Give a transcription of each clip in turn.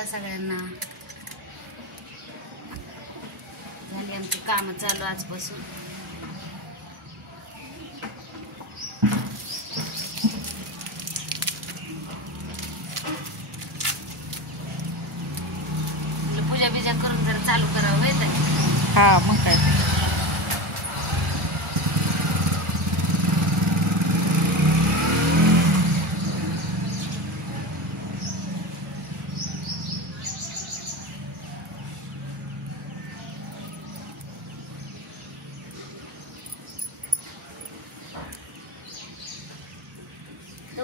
सकाळ सगळ्यांना. झाली आमची कामं चालू आजपासून. पूजा बिजा करून जरा चालू करावं येत. हा मग काय.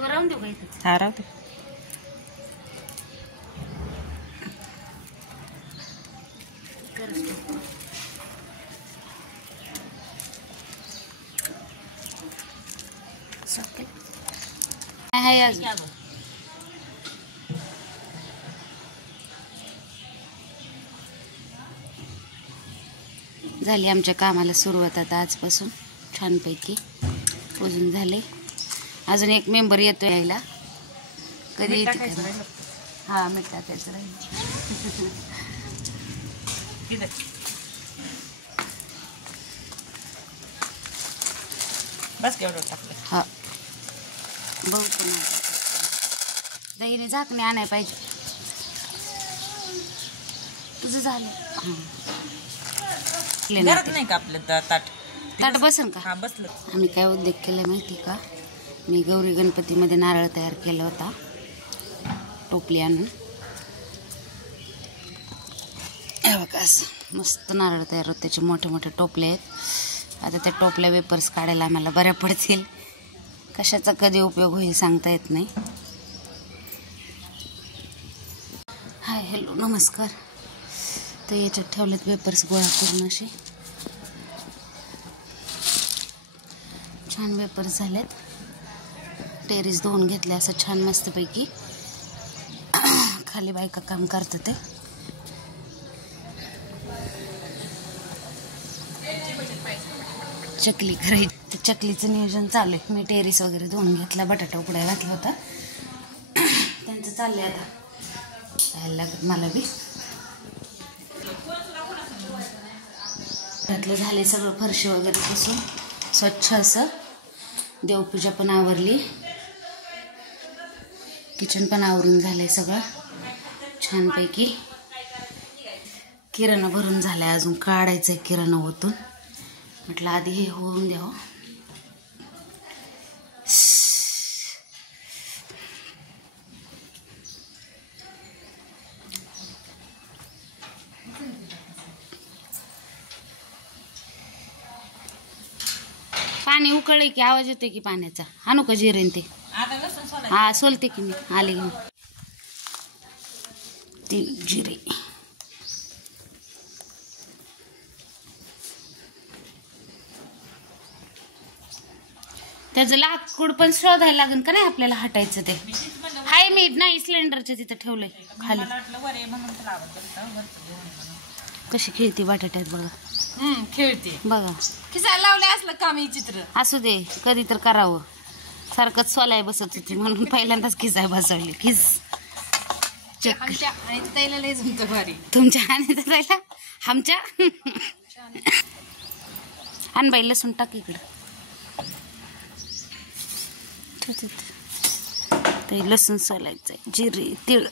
राहून देऊ का इथं? हा राहू दे. झाली आमच्या कामाला सुरुवात आता आजपासून. छानपैकी पोजून झाले. अजून एक मेंबर येतो यायला. कधी येते? हा मीठ टाकायचं राहील. बस केवढं टाकलं. हा बघू पण दहीने झाकणे आणाय पाहिजे. तुझं झालं? नाही का आपलं ताट बसन का? हा बसलं. आम्ही काय उद्योग केला माहिती का? मी गौरी गणपतीमध्ये नारळ तयार केला होता टोपली आणून. हे बघा असं मस्त नारळ तयार होते. त्याचे मोठे मोठे टोपले आहेत. आता त्या टोपल्या वेपर्स काढायला आम्हाला बऱ्या पडतील. कशाचा कधी उपयोग होईल सांगता येत नाही. हाय हॅलो नमस्कार. तर याच्यात ठेवलेत वेपर्स गोळा करून असे छान वेपर्स झालेत. टेरिस धुवून घेतले असं छान मस्तपैकी. खाली बायका काम करतात ते. चकली करायची. ते चकलीचं नियोजन चालू आहे. मी टेरिस वगैरे धुवून घेतला. बटाटा उकडाय घातला होता. त्यांचं चाललंय आता. जायला लागत मला बी. घातलं झाले सगळं. फरशी वगैरे पुसून स्वच्छ असं. देवपूजा पण आवरली. किचन पण आवरून झालंय सगळं छानपैकी. किराणा भरून झालाय. अजून काढायचंय किराणा ओतून. म्हटलं आधी हे होऊन द्यावं. पाणी उकळले की आवाज येतोय की पाण्याचा? आणू का जिरेन ते? हा सोलते की मी आले घेऊन. ती जिरे त्याचं लाकूड पण शोधायला लागेल का नाही आपल्याला हटायचं ते. हाय मीठ नाही सिलेंडरच्या तिथं ठेवलंय खाली. कशी खेळती बटाट्यात बघा. खेळते बघा. खिसायला लावले असलं काम हे चित्र. असू दे कधी तर करावं. सारखंच सोलाय बसत होती म्हणून पहिल्यांदाच खिसाय बसवली. खिस तुमच्या आणि जायला आमच्या आण बाई लसूण टाक इकडं. ते लसूण सोलायचंय. जिरे तीळ